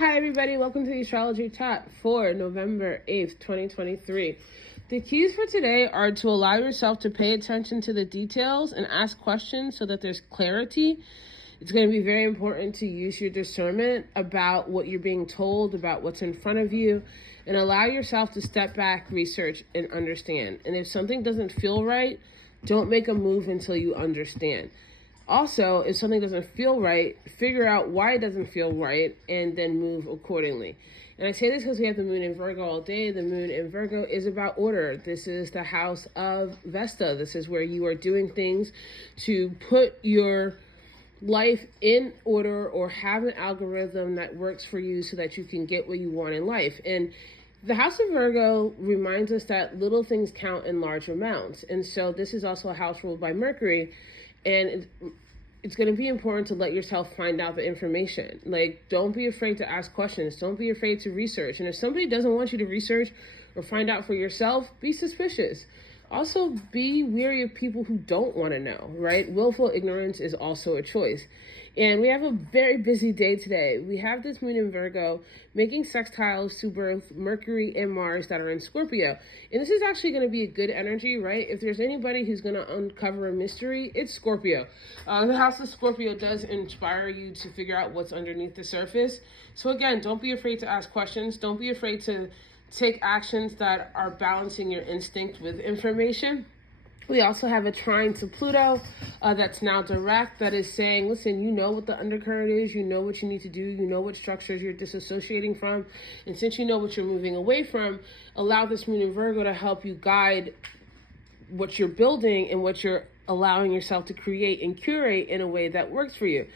Hi everybody, welcome to the Astrology Chat for November 8th, 2023. The keys for today are to allow yourself to pay attention to the details and ask questions so that there's clarity. It's going to be very important to use your discernment about what you're being told, about what's in front of you, and allow yourself to step back, research, and understand. And if something doesn't feel right, don't make a move until you understand. Also, if something doesn't feel right, figure out why it doesn't feel right and then move accordingly. And I say this because we have the moon in Virgo all day. The moon in Virgo is about order. This is the house of Vesta. This is where you are doing things to put your life in order or have an algorithm that works for you so that you can get what you want in life. And the house of Virgo reminds us that little things count in large amounts. And so this is also a house ruled by Mercury. And it's going to be important to let yourself find out the information. Like, don't be afraid to ask questions. Don't be afraid to research. And if somebody doesn't want you to research or find out for yourself, be suspicious. Also, be wary of people who don't want to know, right? Willful ignorance is also a choice. And we have a very busy day today. We have this moon in Virgo making sextiles to both Mercury and Mars that are in Scorpio. And this is actually going to be a good energy, right? If there's anybody who's going to uncover a mystery, it's Scorpio. The house of Scorpio does inspire you to figure out what's underneath the surface. So again, don't be afraid to ask questions. Don't be afraid to take actions that are balancing your instinct with information. We also have a trine to Pluto that's now direct, that is saying, listen, you know what the undercurrent is, you know what you need to do, you know what structures you're disassociating from, and since you know what you're moving away from, allow this moon in Virgo to help you guide what you're building and what you're allowing yourself to create and curate in a way that works for you.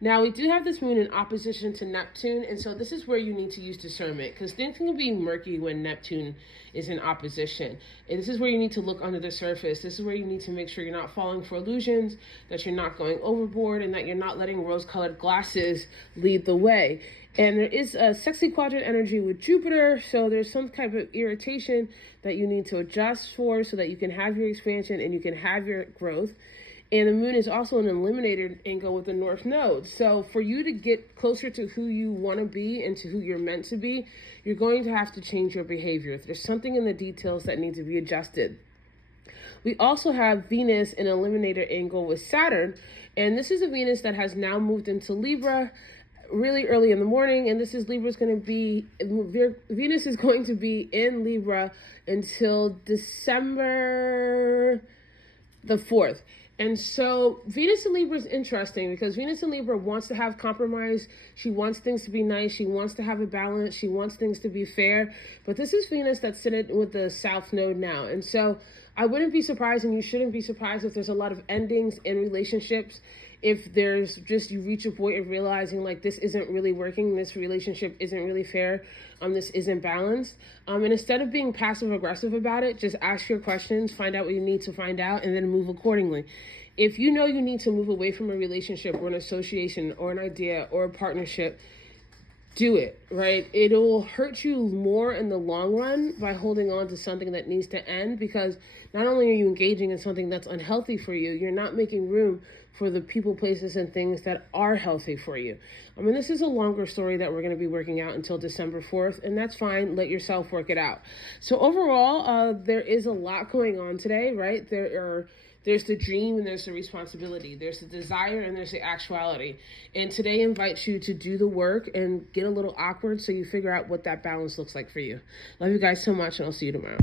Now, we do have this moon in opposition to Neptune, and so this is where you need to use discernment, because things can be murky when Neptune is in opposition. And this is where you need to look under the surface. This is where you need to make sure you're not falling for illusions, that you're not going overboard, and that you're not letting rose-colored glasses lead the way. And there is a sexy quadrant energy with Jupiter, so there's some type of irritation that you need to adjust for so that you can have your expansion and you can have your growth. And the moon is also an eliminator angle with the North Node. So for you to get closer to who you want to be and to who you're meant to be, you're going to have to change your behavior. There's something in the details that need to be adjusted. We also have Venus in eliminator angle with Saturn. And this is a Venus that has now moved into Libra really early in the morning. And this is Venus is going to be in Libra until December the 4th. And so Venus in Libra is interesting because Venus in Libra wants to have compromise. She wants things to be nice. She wants to have a balance. She wants things to be fair. But this is Venus that's sitting with the South Node now. And so I wouldn't be surprised, and you shouldn't be surprised, if there's a lot of endings in relationships. If there's just, you reach a point of realizing like this isn't really working, this relationship isn't really fair, this isn't balanced. And instead of being passive aggressive about it, just ask your questions, find out what you need to find out, and then move accordingly. If you know you need to move away from a relationship or an association or an idea or a partnership, do it, right? It'll hurt you more in the long run by holding on to something that needs to end, because not only are you engaging in something that's unhealthy for you, you're not making room for the people, places, and things that are healthy for you. I mean, this is a longer story that we're going to be working out until December 4th, and that's fine. Let yourself work it out. So overall, there is a lot going on today, right? There's the dream and there's the responsibility. There's the desire and there's the actuality. And today invites you to do the work and get a little awkward so you figure out what that balance looks like for you. Love you guys so much, and I'll see you tomorrow.